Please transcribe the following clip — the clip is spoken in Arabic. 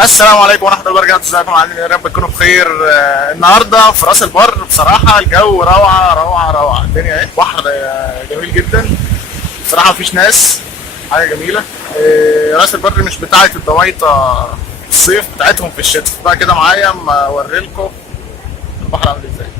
السلام عليكم ورحمة الله وبركاته، ازيكم عاملين ايه؟ يا رب تكونوا بخير. النهارده في راس البر بصراحة الجو روعة روعة روعة، الدنيا ايه بحر جميل جدا بصراحة، مفيش ناس، حاجة جميلة. راس البر مش بتاعة الضوايطة في الصيف، بتاعتهم في الشتاء. بقى كده معايا اما اوريلكم البحر عامل ازاي.